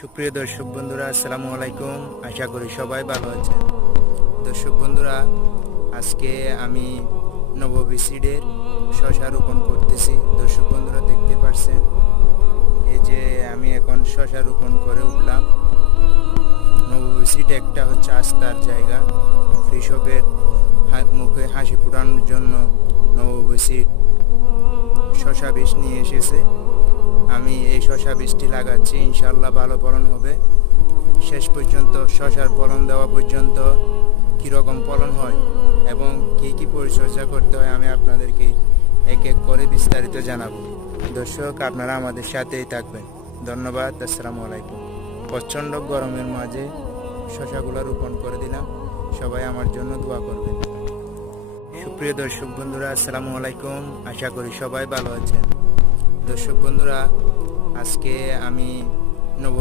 সুপ্রিয় দর্শক বন্ধুরা, আসসালামু আলাইকুম। আশা করি সবাই ভালো আছেন। দর্শক বন্ধুরা, আজকে আমি নববী সিডের শশা রোপণ করতেছি। দর্শক বন্ধুরা দেখতে পাচ্ছেন, এই যে আমি এখন শশা রোপণ করে উঠলাম। নববী সিড একটা হচ্ছে আস্থার জায়গা। কৃষকের মুখে হাসি ফোটানোর জন্য নববী সিড শশা বীজ নিয়ে এসেছে। আমি এই শশা বীজটি লাগাচ্ছি, ইনশাল্লাহ ভালো ফলন হবে। শেষ পর্যন্ত শশার ফলন দেওয়া পর্যন্ত কীরকম ফলন হয় এবং কী কী পরিচর্যা করতে হয় আমি আপনাদেরকে এক এক করে বিস্তারিত জানাবো। দর্শক, আপনারা আমাদের সাথেই থাকবেন। ধন্যবাদ। আসসালামু আলাইকুম। প্রচণ্ড গরমের মাঝে শশাগুলো রোপণ করে দিলাম। সবাই আমার জন্য দোয়া করবেন। সুপ্রিয় দর্শক বন্ধুরা, আসসালামু আলাইকুম। আশা করি সবাই ভালো আছেন। দর্শক বন্ধুরা, আজকে আমি নব